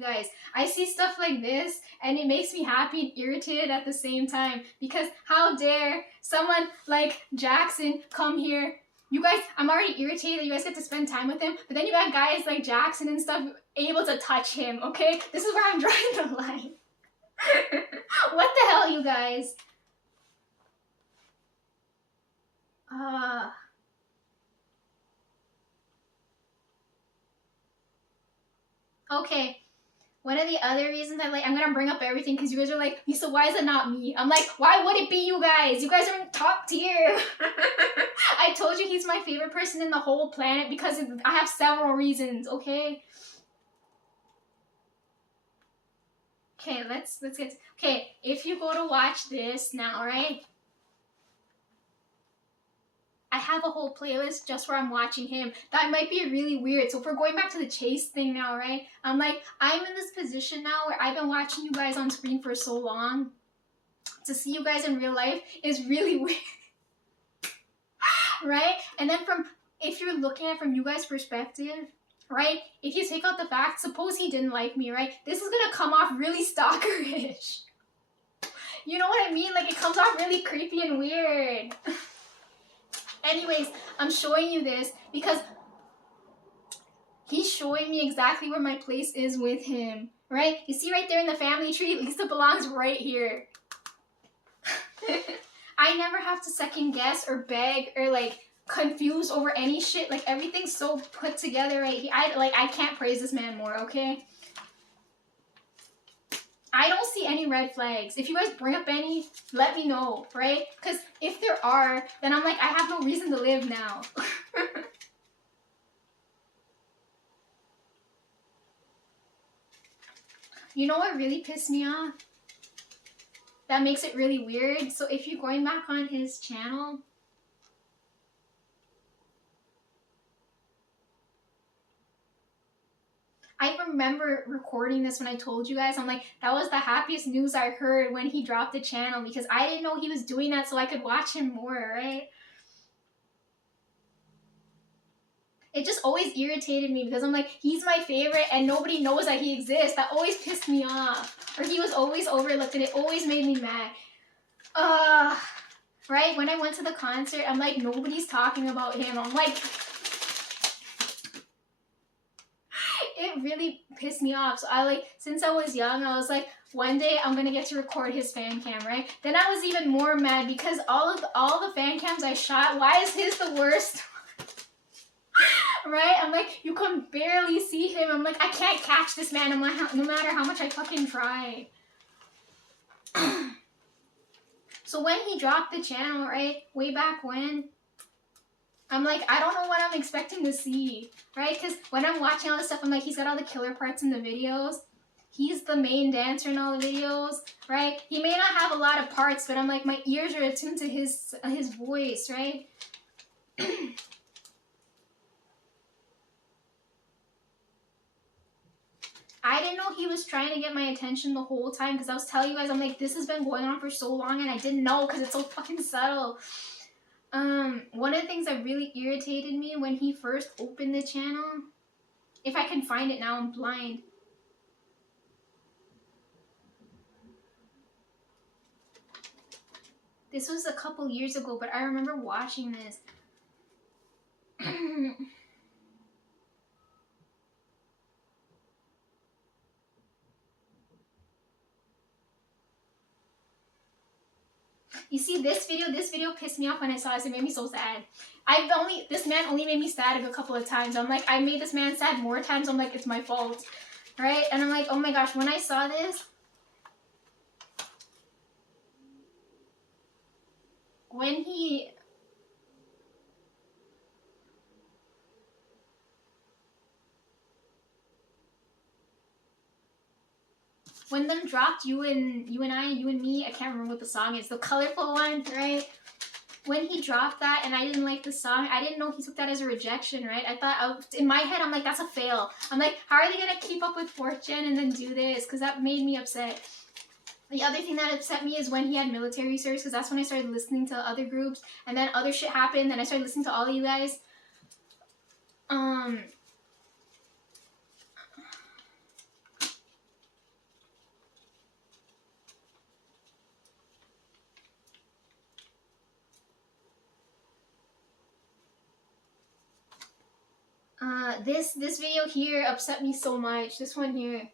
Guys, I see stuff like this and it makes me happy and irritated at the same time, because how dare someone like Jackson come here. You guys, I'm already irritated that you guys get to spend time with him, but then you got guys like Jackson and stuff able to touch him, okay? This is where I'm drawing the line. What the hell, you guys? Okay. One of the other reasons I'm gonna bring up everything because you guys are like, Lisa, why is it not me? I'm like, why would it be you guys? You guys are in top tier. I told you he's my favorite person in the whole planet because I have several reasons, okay? Okay, let's get, okay, if you go to watch this now, right? I have a whole playlist just where I'm watching him. That might be really weird. So if we're going back to the chase thing now, right? I'm in this position now where I've been watching you guys on screen for so long. To see you guys in real life is really weird. Right? And then if you're looking at it from you guys' perspective, right? If you take out the fact, suppose he didn't like me, right? This is gonna come off really stalkerish. You know what I mean? Like, it comes off really creepy and weird. Anyways, I'm showing you this because he's showing me exactly where my place is with him, right? You see right there in the family tree, Lisa belongs right here. I never have to second guess or beg or like confused over any shit. Like, everything's so put together right here. I can't praise this man more, okay? I don't see any red flags. If you guys bring up any, let me know, right? Because if there are, then I'm like, I have no reason to live now. You know what really pissed me off? That makes it really weird. So if you're going back on his channel, I remember recording this when I told you guys, I'm like, that was the happiest news I heard when he dropped the channel, because I didn't know he was doing that so I could watch him more, right? It just always irritated me because I'm like, he's my favorite and nobody knows that he exists. That always pissed me off. Or he was always overlooked and it always made me mad. Right? When I went to the concert, I'm like, nobody's talking about him. I'm like, it really pissed me off. So since I was young, I was like, one day I'm gonna get to record his fan cam, right? Then I was even more mad because all the fan cams I shot, why is his the worst? Right? I'm like, you can barely see him. I'm like, I can't catch this man. I'm like, no matter how much I fucking try. So when he dropped the channel, right, way back when, I'm like, I don't know what I'm expecting to see, right? Because when I'm watching all this stuff, I'm like, he's got all the killer parts in the videos. He's the main dancer in all the videos, right? He may not have a lot of parts, but I'm like, my ears are attuned to his voice, right? I didn't know he was trying to get my attention the whole time because I was telling you guys, I'm like, this has been going on for so long and I didn't know because it's so fucking subtle. One of the things that really irritated me when he first opened the channel, if I can find it now, I'm blind. This was a couple years ago, but I remember watching this. You see, this video pissed me off when I saw this. It made me so sad. This man only made me sad a couple of times. I'm like, I made this man sad more times. I'm like, it's my fault, right? And I'm like, oh my gosh, when I saw this, when them dropped you and me, I can't remember what the song is, the colorful one, right? When he dropped that and I didn't like the song, I didn't know he took that as a rejection, right? I thought, in my head, I'm like, that's a fail. I'm like, how are they gonna keep up with 4th Gen and then do this? Because that made me upset. The other thing that upset me is when he had military service, because that's when I started listening to other groups, and then other shit happened, and I started listening to all of you guys. This video here upset me so much. This one here.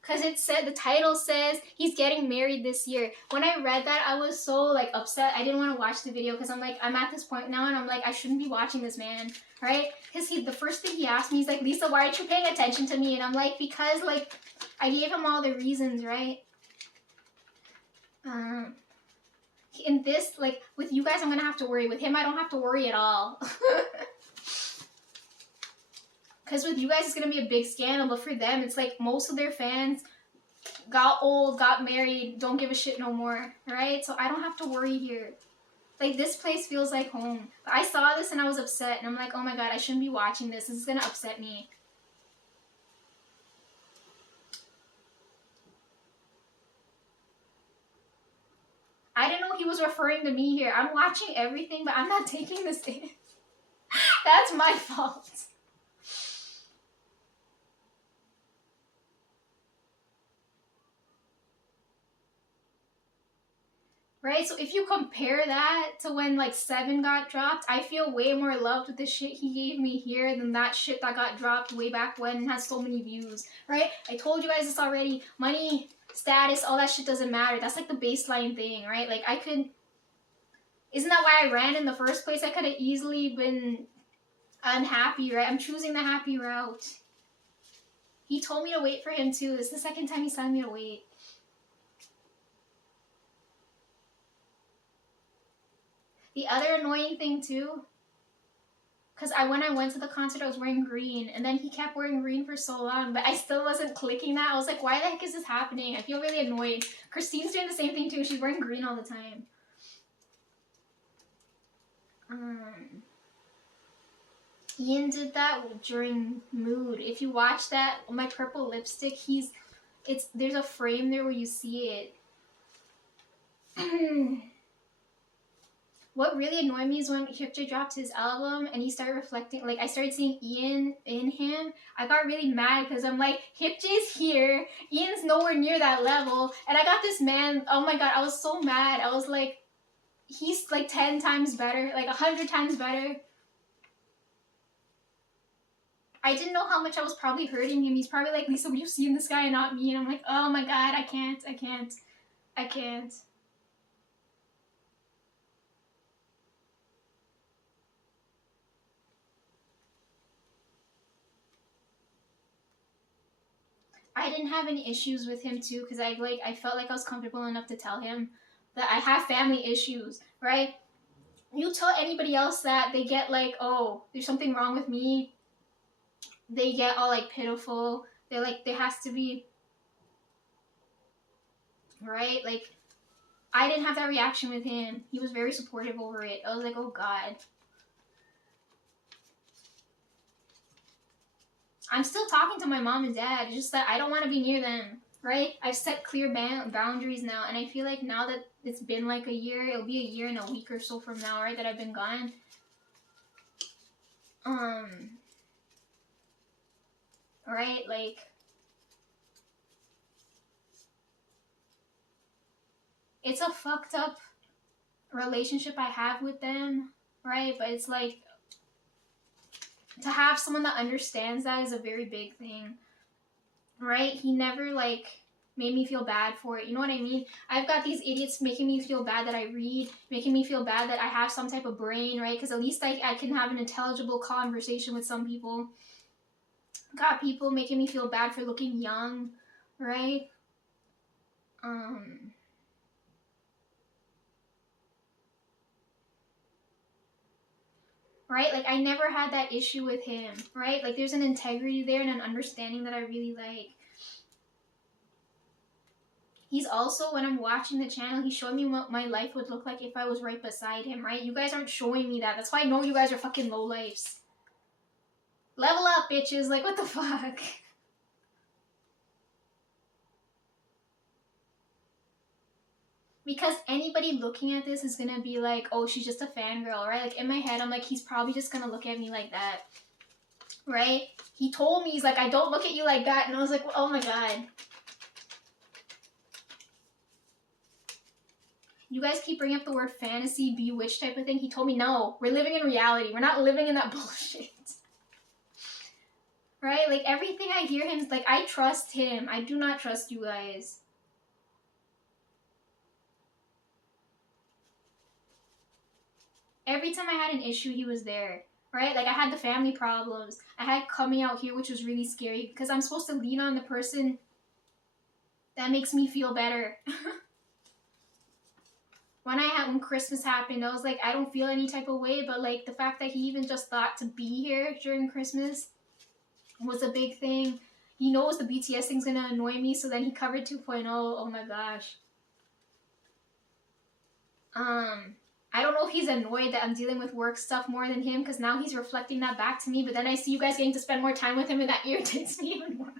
Because it said, the title says, he's getting married this year. When I read that, I was so, like, upset. I didn't want to watch the video because I'm like, I'm at this point now and I'm like, I shouldn't be watching this man, right? Because the first thing he asked me, he's like, Lisa, why aren't you paying attention to me? And I'm like, because, like, I gave him all the reasons, right? In this, like, with you guys, I'm going to have to worry. With him, I don't have to worry at all. Because with you guys, it's going to be a big scandal. But for them, it's like most of their fans got old, got married, don't give a shit no more, right? So I don't have to worry here. Like, this place feels like home. But I saw this and I was upset. And I'm like, oh my god, I shouldn't be watching this. This is going to upset me. I didn't know he was referring to me here. I'm watching everything, but I'm not taking this in. That's my fault. Right? So if you compare that to when, like, 7 got dropped, I feel way more loved with the shit he gave me here than that shit that got dropped way back when and has so many views. Right? I told you guys this already. Money, status, all that shit doesn't matter. That's like the baseline thing, right? Like, I could... Isn't that why I ran in the first place? I could have easily been unhappy, right? I'm choosing the happy route. He told me to wait for him too. This is the second time he's telling me to wait. The other annoying thing too, because when I went to the concert, I was wearing green, and then he kept wearing green for so long, but I still wasn't clicking that. I was like, why the heck is this happening? I feel really annoyed. Christine's doing the same thing too. She's wearing green all the time. Ian did that during Mood. If you watch that, my purple lipstick, there's a frame there where you see it. What really annoyed me is when Hypja dropped his album and he started reflecting, like, I started seeing Ian in him. I got really mad because I'm like, Hypja's here, Ian's nowhere near that level, and I got this man, oh my god, I was so mad. I was like, he's like 10 times better, like 100 times better. I didn't know how much I was probably hurting him. He's probably like, Lisa, would you see in this guy and not me? And I'm like, oh my god, I can't. I didn't have any issues with him too, because I felt like I was comfortable enough to tell him that I have family issues, right? You tell anybody else that, they get like, oh, there's something wrong with me. They get all like pitiful. They're like, there has to be, right? Like, I didn't have that reaction with him. He was very supportive over it. I was like, oh god. I'm still talking to my mom and dad. It's just that I don't want to be near them, right? I've set clear boundaries now, and I feel like now that it's been like a year, it'll be a year and a week or so from now, right, that I've been gone. Right, like, it's a fucked up relationship I have with them, right? But it's like, to have someone that understands that is a very big thing, right? He never, like, made me feel bad for it. You know what I mean? I've got these idiots making me feel bad that I read, making me feel bad that I have some type of brain, right? Because at least I can have an intelligible conversation with some people. Got people making me feel bad for looking young, right? Right? Like, I never had that issue with him, right? Like, there's an integrity there and an understanding that I really like. He's also, when I'm watching the channel, he's showing me what my life would look like if I was right beside him, right? You guys aren't showing me that. That's why I know you guys are fucking lowlifes. Level up, bitches. Like, what the fuck? Because anybody looking at this is gonna be like, oh, she's just a fangirl, right? Like, in my head, I'm like, he's probably just gonna look at me like that, right? He told me, he's like, I don't look at you like that. And I was like, oh my god. You guys keep bringing up the word fantasy, bewitched type of thing. He told me, no, we're living in reality. We're not living in that bullshit. right? Like, everything I hear him, like, I trust him. I do not trust you guys. Every time I had an issue, he was there, right? Like, I had the family problems. I had coming out here, which was really scary because I'm supposed to lean on the person that makes me feel better. When Christmas happened, I was like, I don't feel any type of way, but like the fact that he even just thought to be here during Christmas was a big thing. He knows the BTS thing's gonna annoy me, so then he covered 2.0. Oh my gosh. I don't know if he's annoyed that I'm dealing with work stuff more than him, because now he's reflecting that back to me, but then I see you guys getting to spend more time with him, and that irritates me even more.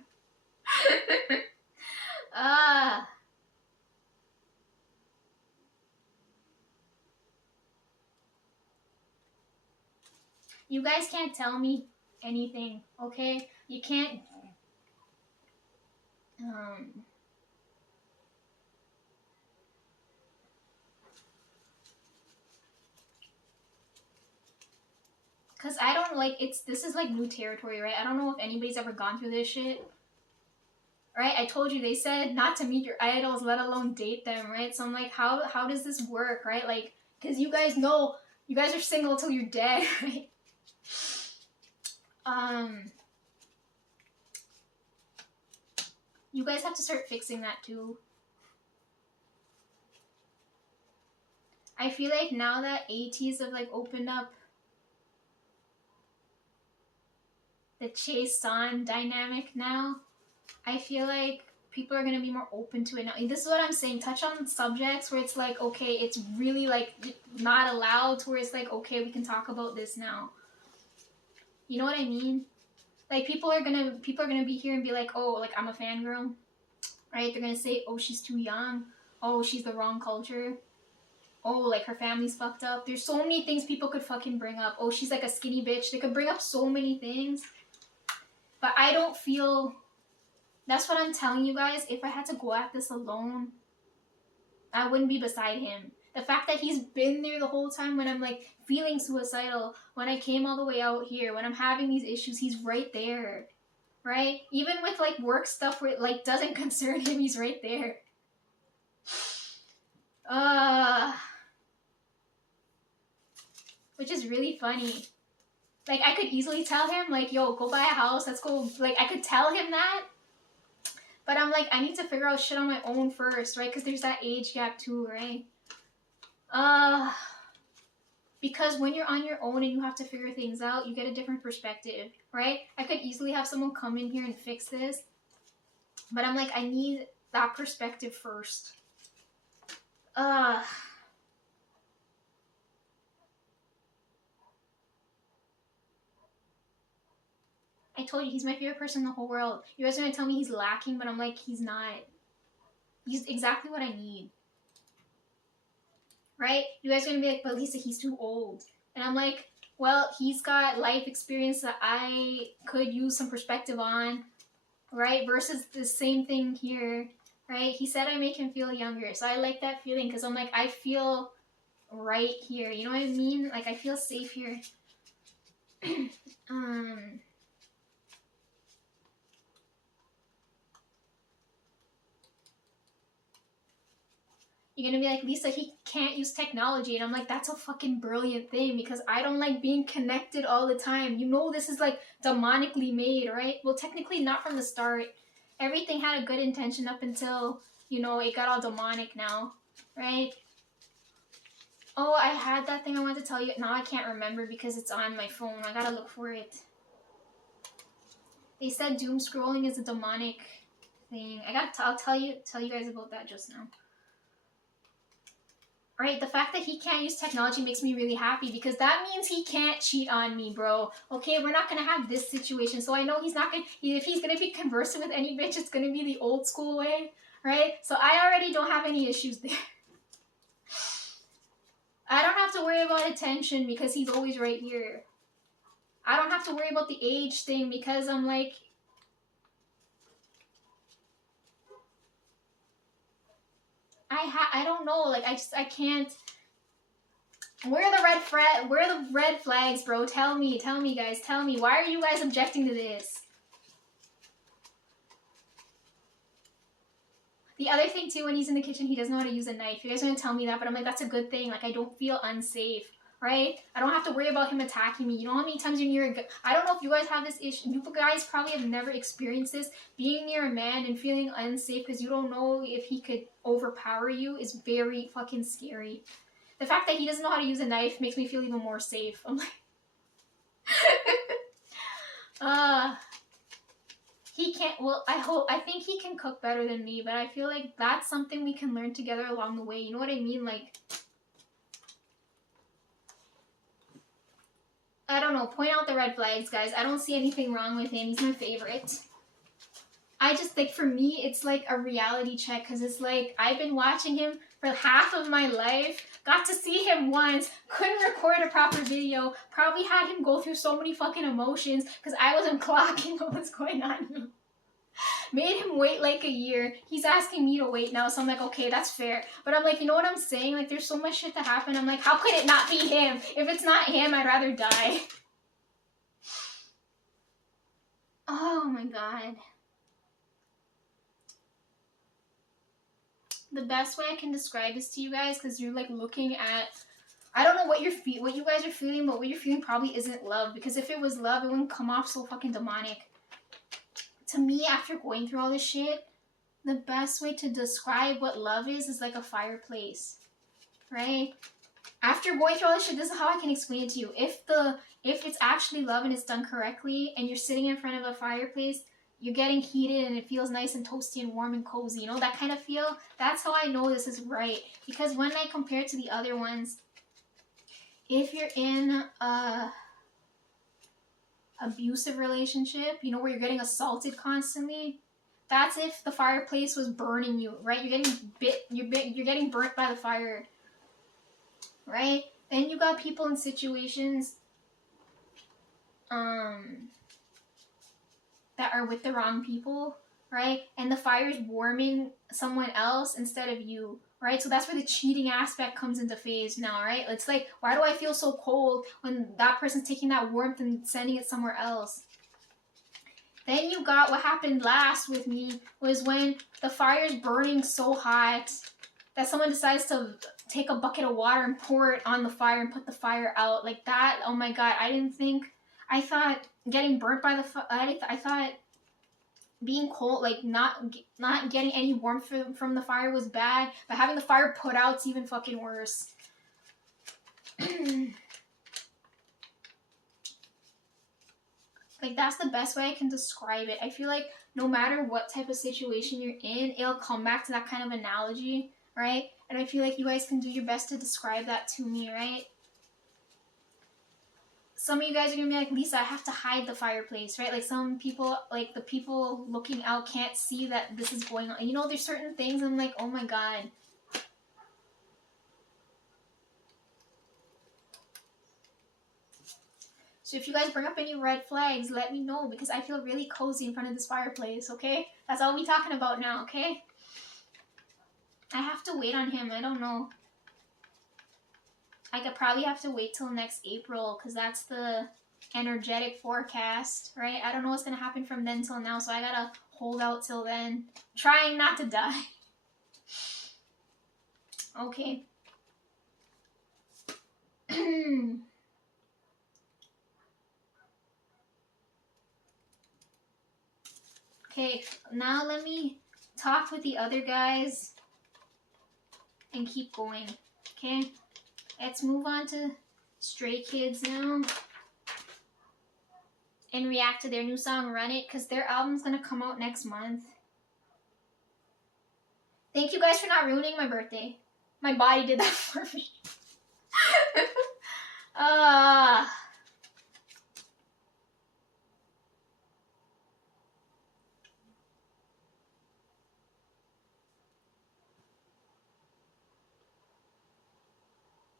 You guys can't tell me anything, okay? You can't... Because I don't like... This is like new territory, right? I don't know if anybody's ever gone through this shit. Right? I told you, they said not to meet your idols, let alone date them, right? So I'm like, how does this work, right? Like, because you guys know, you guys are single till you're dead, right? You guys have to start fixing that too. I feel like now that ATs have like opened up the Chae-san dynamic now, I feel like people are gonna be more open to it now. This is what I'm saying. Touch on subjects where it's like, okay, it's really like not allowed, to where it's like, okay, we can talk about this now. You know what I mean? Like, people are gonna be here and be like, oh, like, I'm a fangirl, right? They're gonna say, oh, she's too young. Oh, she's the wrong culture. Oh, like, her family's fucked up. There's so many things people could fucking bring up. Oh, she's like a skinny bitch. They could bring up so many things. But I don't feel... That's what I'm telling you guys. If I had to go at this alone, I wouldn't be beside him. The fact that he's been there the whole time when I'm like feeling suicidal, when I came all the way out here, when I'm having these issues, he's right there, right? Even with like work stuff where it like doesn't concern him, he's right there. Which is really funny. Like, I could easily tell him like, yo, go buy a house, let's go. Like, I could tell him that. But I'm like, I need to figure out shit on my own first, right? Because there's that age gap too, right? Because when you're on your own and you have to figure things out, you get a different perspective, right? I could easily have someone come in here and fix this. But I'm like, I need that perspective first. I told you, he's my favorite person in the whole world. You guys are gonna tell me he's lacking, but I'm like, he's not. He's exactly what I need. Right? You guys are gonna be like, but Lisa, he's too old. And I'm like, well, he's got life experience that I could use some perspective on, right? Versus the same thing here, right? He said I make him feel younger. So I like that feeling because I'm like, I feel right here. You know what I mean? Like, I feel safe here. You're gonna be like, Lisa, he can't use technology. And I'm like, that's a fucking brilliant thing because I don't like being connected all the time. You know, this is like demonically made, right? Well, technically not from the start. Everything had a good intention up until, you know, it got all demonic now, right? Oh, I had that thing I wanted to tell you. Now I can't remember because it's on my phone. I gotta look for it. They said doom scrolling is a demonic thing. I'll tell you guys about that just now. Right, the fact that he can't use technology makes me really happy because that means he can't cheat on me, bro. Okay, we're not gonna have this situation. So I know he's not gonna, if he's gonna be conversing with any bitch, it's gonna be the old school way, right? So I already don't have any issues there. I don't have to worry about attention because he's always right here. I don't have to worry about the age thing because I'm like, I don't know, like, I can't. Where are the red flags, bro? Tell me, guys, tell me. Why are you guys objecting to this? The other thing too, when he's in the kitchen, he doesn't know how to use a knife. You guys are gonna tell me that, but I'm like, that's a good thing. Like, I don't feel unsafe, right? I don't have to worry about him attacking me. You know how many times you're near I don't know if you guys have this issue. You guys probably have never experienced this. Being near a man and feeling unsafe because you don't know if he could overpower you is very fucking scary. The fact that he doesn't know how to use a knife makes me feel even more safe. I'm like, he can't, well, I think he can cook better than me, but I feel like that's something we can learn together along the way. You know what I mean? Like, I don't know, point out the red flags, guys. I don't see anything wrong with him. He's my favorite. I just think for me, it's like a reality check because it's like I've been watching him for half of my life, got to see him once, couldn't record a proper video, probably had him go through so many fucking emotions because I wasn't clocking what was going on. Made him wait like a year. He's asking me to wait now, so I'm like, okay, that's fair. But I'm like, you know what I'm saying? Like, there's so much shit to happen. I'm like, how could it not be him? If it's not him, I'd rather die. Oh my god. The best way I can describe this to you guys, because you're like looking at, I don't know what what you guys are feeling, but what you're feeling probably isn't love. Because if it was love, it wouldn't come off so fucking demonic. To me, after going through all this shit, the best way to describe what love is like a fireplace, right? After going through all this shit, this is how I can explain it to you. If it's actually love and it's done correctly, and you're sitting in front of a fireplace, you're getting heated and it feels nice and toasty and warm and cozy, you know, that kind of feel. That's how I know this is right. Because when I compare it to the other ones, if you're in a abusive relationship, you know, where you're getting assaulted constantly, that's if the fireplace was burning you, right? You're getting burnt by the fire, right? Then you got people in situations that are with the wrong people, right? And the fire's warming someone else instead of you, right? So that's where the cheating aspect comes into phase now, right? It's like, why do I feel so cold when that person's taking that warmth and sending it somewhere else? Then you got what happened last with me was when the fire's burning so hot that someone decides to take a bucket of water and pour it on the fire and put the fire out. Like that, oh my god, I thought getting burnt by the fire, I thought being cold, like not getting any warmth from the fire was bad, but having the fire put out's even fucking worse. Like, that's the best way I can describe it. I feel like no matter what type of situation you're in, it'll come back to that kind of analogy, right? And I feel like you guys can do your best to describe that to me, right? Some of you guys are gonna be like, Lisa, I have to hide the fireplace, right? Like, some people, like the people looking out can't see that this is going on. You know, there's certain things I'm like, oh my god. So if you guys bring up any red flags, let me know, because I feel really cozy in front of this fireplace, okay? That's all we talking about now, okay? I have to wait on him. I don't know. I could probably have to wait till next April, because that's the energetic forecast, right? I don't know what's going to happen from then till now, so I gotta hold out till then. Trying not to die. Okay. Okay, now let me talk with the other guys and keep going, okay? Let's move on to Stray Kids now and react to their new song, Run It, because their album's going to come out next month. Thank you guys for not ruining my birthday. My body did that for me.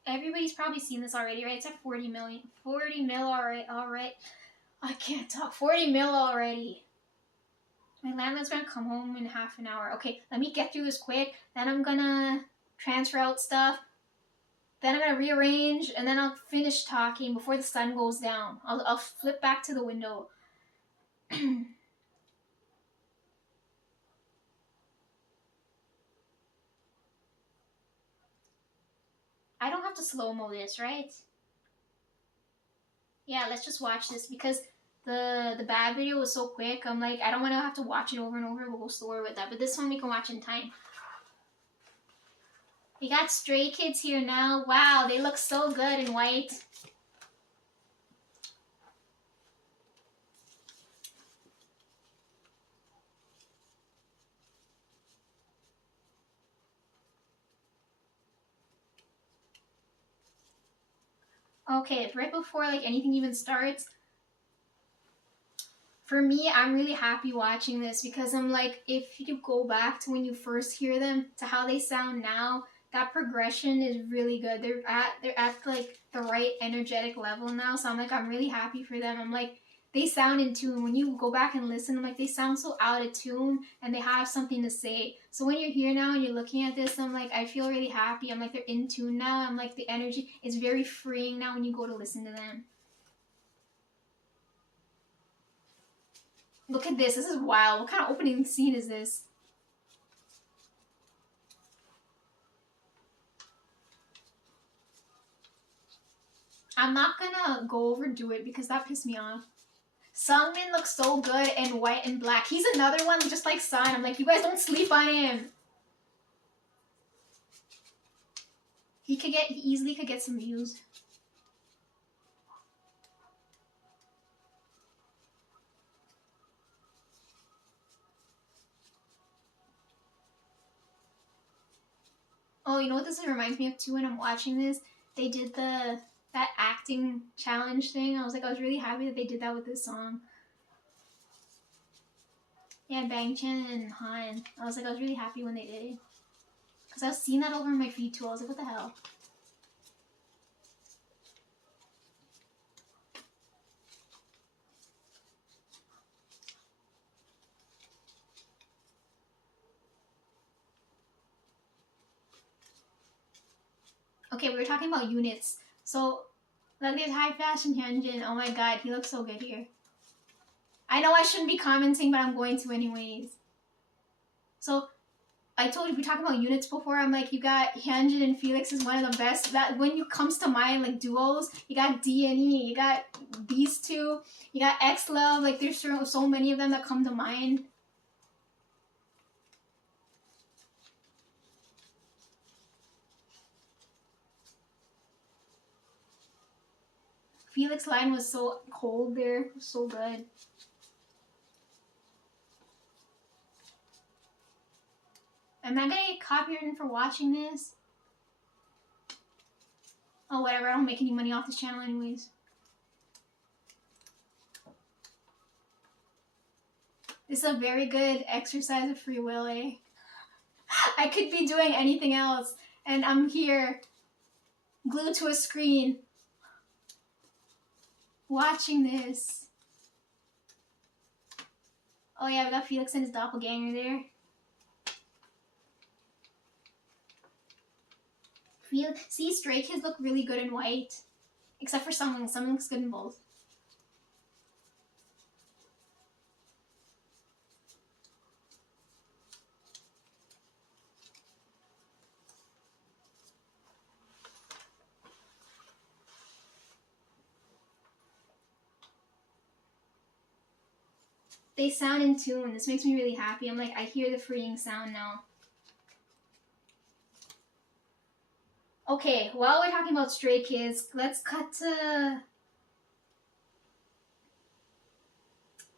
Everybody's probably seen this already, right? It's at 40 million. 40 mil already. Alright. I can't talk. 40 mil already. My landlord's gonna come home in half an hour. Okay, let me get through this quick. Then I'm gonna transfer out stuff. Then I'm gonna rearrange, and then I'll finish talking before the sun goes down. I'll flip back to the window. have to slow-mo this, right? Yeah, let's just watch this because the bad video was so quick. I'm like, I don't want to have to watch it over and over. We'll go slower with that. But this one we can watch in time. We got Stray Kids here now. Wow, they look so good in white. Okay, right before like anything even starts, for me, I'm really happy watching this because I'm like, if you go back to when you first hear them to how they sound now, that progression is really good. They're at like the right energetic level now. So I'm like, I'm really happy for them. I'm like, they sound in tune. When you go back and listen, I'm like, they sound so out of tune and they have something to say. So when you're here now and you're looking at this, I'm like, I feel really happy. I'm like, they're in tune now. I'm like, the energy is very freeing now when you go to listen to them. Look at this. This is wild. What kind of opening scene is this? I'm not gonna go overdo it because that pissed me off. Sungmin looks so good in white and black. He's another one just like Sun. I'm like, you guys don't sleep on him. He easily could get some views. Oh, you know what this reminds me of too when I'm watching this? They did that acting challenge thing. I was really happy that they did that with this song. Yeah, Bang Chan and Han. I was really happy when they did it. Because I was seeing that over in my feed too. I was like, what the hell? Okay, we were talking about units. So, look at High Fashion Hyunjin. Oh my god, he looks so good here. I know I shouldn't be commenting, but I'm going to anyways. So, I told you, we talked about units before. I'm like, you got Hyunjin and Felix is one of the best. That when you comes to mind, like duos, you got D and E, you got these two, you got X Love. Like, there's so many of them that come to mind. Felix line was so cold there, so good. Am I gonna get copyrighted for watching this? Oh, whatever. I don't make any money off this channel anyways. This is a very good exercise of free will, eh? I could be doing anything else, and I'm here, glued to a screen, watching this. Oh yeah, we got Felix and his doppelganger there. See, Stray Kids look really good in white. Except for Sungmin. Sungmin looks good in both. They sound in tune. This makes me really happy. I'm like, I hear the freeing sound now. Okay, while we're talking about Stray Kids, let's cut to...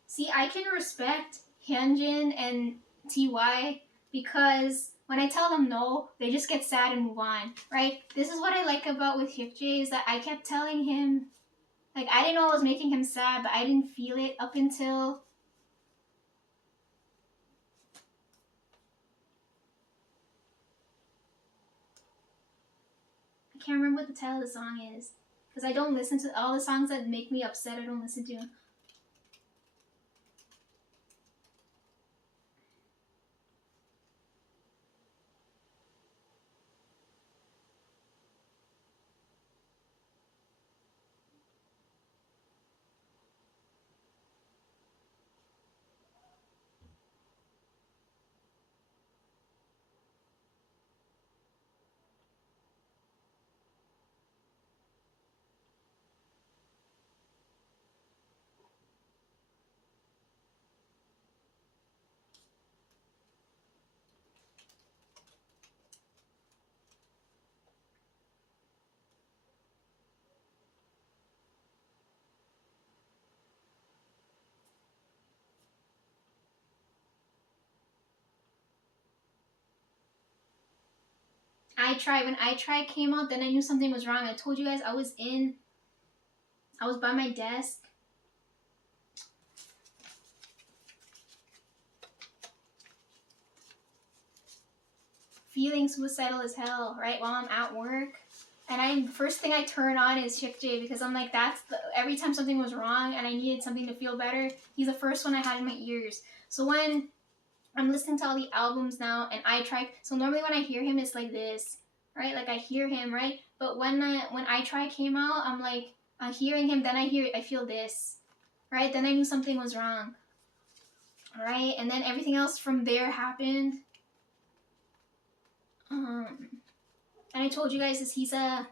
See, I can respect Hyunjin and TY because when I tell them no, they just get sad and move on, right? This is what I like about with Hyukjae is that I kept telling him, like, I didn't know it was making him sad, but I didn't feel it up until... I can't remember what the title of the song is. Because I don't listen to all the songs that make me upset, I don't listen to. When I Try came out, then I knew something was wrong. I told you guys I was by my desk. Feeling suicidal as hell, right, while I'm at work. And first thing I turn on is Chick J, because I'm like, every time something was wrong and I needed something to feel better, he's the first one I had in my ears. So when I'm listening to all the albums now, and I Try, so normally when I hear him, it's like this, right? Like I hear him, right? But when I Try came out, I'm like, I'm hearing him, then I feel this, right? Then I knew something was wrong, right? And then everything else from there happened. And I told you guys he's a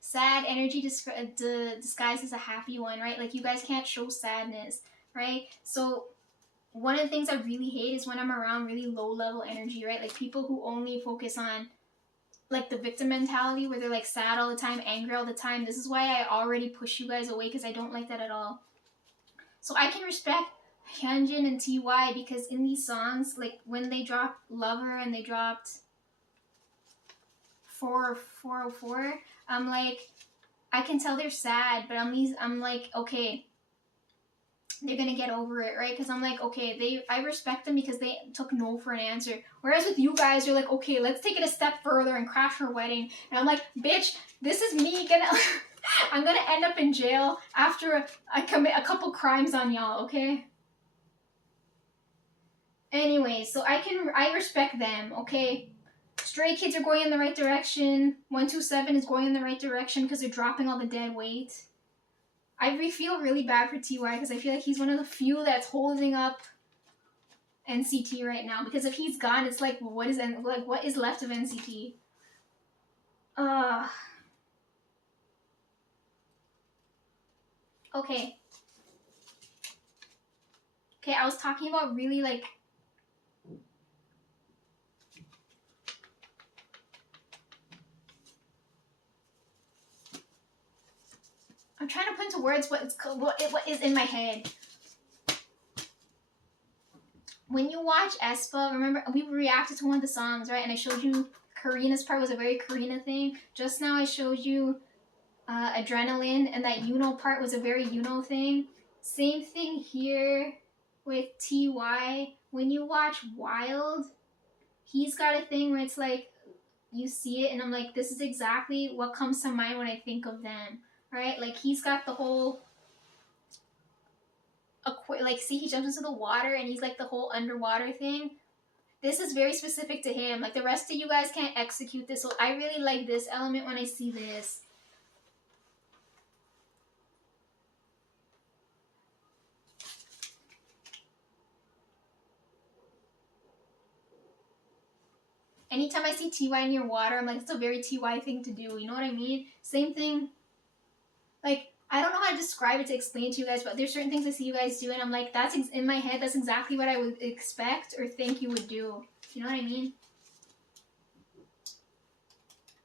sad energy disguised as a happy one, right? Like you guys can't show sadness, right? So one of the things I really hate is when I'm around really low level energy, right? Like people who only focus on like the victim mentality, where they're like sad all the time, angry all the time. This is why I already push you guys away, because I don't like that at all. So I can respect Hyunjin and TY, because in these songs, like when they dropped Lover and they dropped 404, I'm like, I can tell they're sad, but I'm like, okay, they're gonna get over it, right? Because I'm like, okay, I respect them because they took no for an answer. Whereas with you guys, you're like, okay, let's take it a step further and crash her wedding. And I'm like, bitch, this is me I'm gonna end up in jail after I commit a couple crimes on y'all, okay? Anyway, so I respect them, okay? Stray Kids are going in the right direction. 127 is going in the right direction because they're dropping all the dead weight. I feel really bad for TY because I feel like he's one of the few that's holding up NCT right now. Because if he's gone, it's like, what is left of NCT? Okay. Okay, I was talking about really like... I'm trying to put into words what is in my head. When you watch aespa, remember we reacted to one of the songs, right? And I showed you Karina's part was a very Karina thing. Just now I showed you Adrenaline, and that Yuno part was a very Yuno thing. Same thing here with TY. When you watch Wild, he's got a thing where it's like, you see it and I'm like, this is exactly what comes to mind when I think of them, right? Like he's got the whole, like see, he jumps into the water and he's like the whole underwater thing. This is very specific to him. Like the rest of you guys can't execute this, so I really like this element when I see this. Anytime I see TY near water, I'm like, it's a very TY thing to do. You know what I mean? Same thing. Like, I don't know how to describe it to explain to you guys, but there's certain things I see you guys do, and I'm like, that's in my head, that's exactly what I would expect or think you would do. You know what I mean?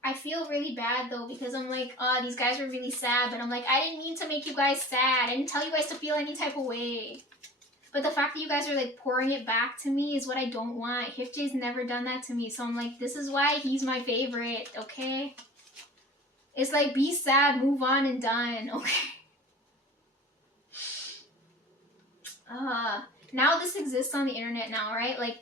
I feel really bad, though, because I'm like, oh, these guys are really sad, but I'm like, I didn't mean to make you guys sad. I didn't tell you guys to feel any type of way. But the fact that you guys are, like, pouring it back to me is what I don't want. Hyukjae's never done that to me, so I'm like, this is why he's my favorite, okay? It's like, be sad, move on, and done, okay? Now this exists on the internet now, right? Like,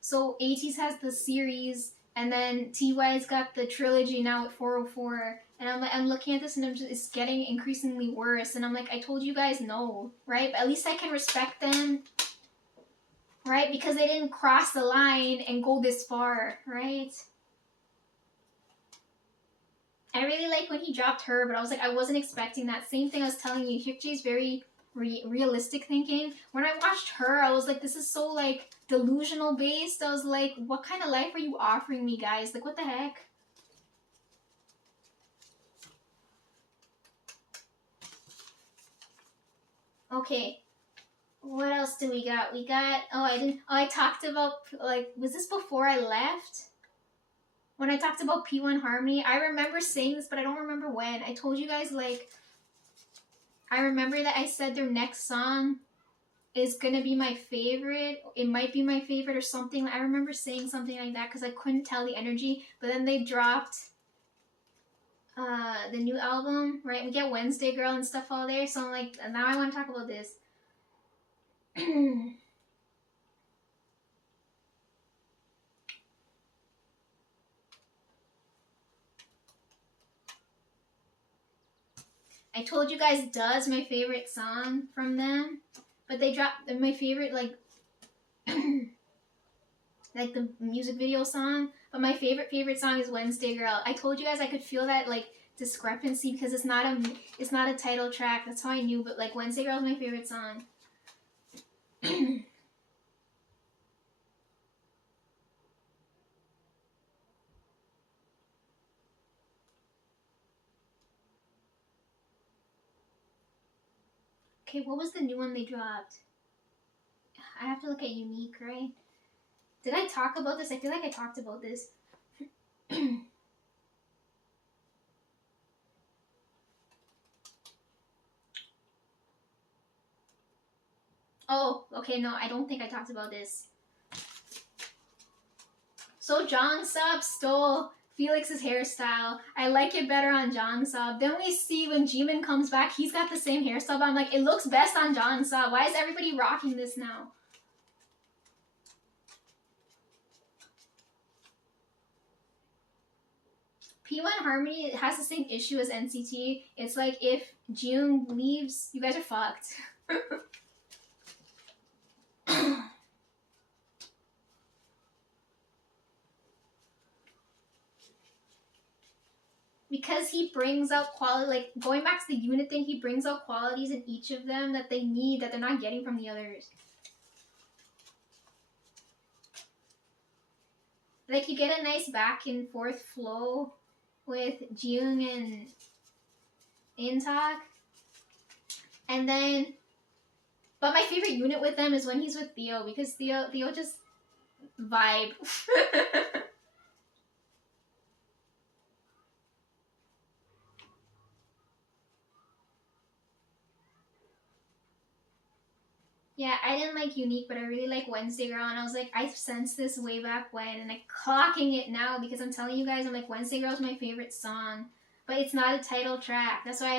so ATEEZ has the series, and then TY's got the trilogy now at 404, and I'm looking at this and it's getting increasingly worse, and I'm like, I told you guys no, right? But at least I can respect them, right? Because they didn't cross the line and go this far, right? I really like when he dropped Her, but I was like, I wasn't expecting that. Same thing I was telling you, Hyukjae's very realistic thinking. When I watched Her, I was like, this is so like delusional based. I was like, what kind of life are you offering me, guys? Like, what the heck? Okay, what else do we got? We got, I talked about, like, was this before I left? When I talked about P1 Harmony, I remember saying this, but I don't remember when. I told you guys, like, I remember that I said their next song is gonna be my favorite. It might be my favorite or something. I remember saying something like that because I couldn't tell the energy. But then they dropped the new album, right? We get Wednesday Girl and stuff all there. So I'm like, now I want to talk about this. I told you guys Does my favorite song from them, but they dropped my favorite like like the music video song. But my favorite song is Wednesday Girl. I told you guys I could feel that like discrepancy because it's not a title track. That's how I knew. But like Wednesday Girl is my favorite song. Okay, what was the new one they dropped? I have to look at Unique, right? Did I talk about this? I feel like I talked about this. Oh, okay, no, I don't think I talked about this. So Jongsup stole Felix's hairstyle. I like it better on Jongsup. Then we see when Jimin comes back, he's got the same hairstyle, but I'm like, it looks best on Jongsup. Why is everybody rocking this now? P1 Harmony has the same issue as NCT. It's like if June leaves, you guys are fucked. Because he brings out quality, like going back to the unit thing, he brings out qualities in each of them that they need that they're not getting from the others. Like you get a nice back and forth flow with Jung and Intak. And then, but my favorite unit with them is when he's with Theo, because Theo just vibe. Yeah, I didn't like Unique, but I really like Wednesday Girl, and I was like, I sensed this way back when, and I'm clocking it now because I'm telling you guys, I'm like, Wednesday Girl is my favorite song, but it's not a title track. That's why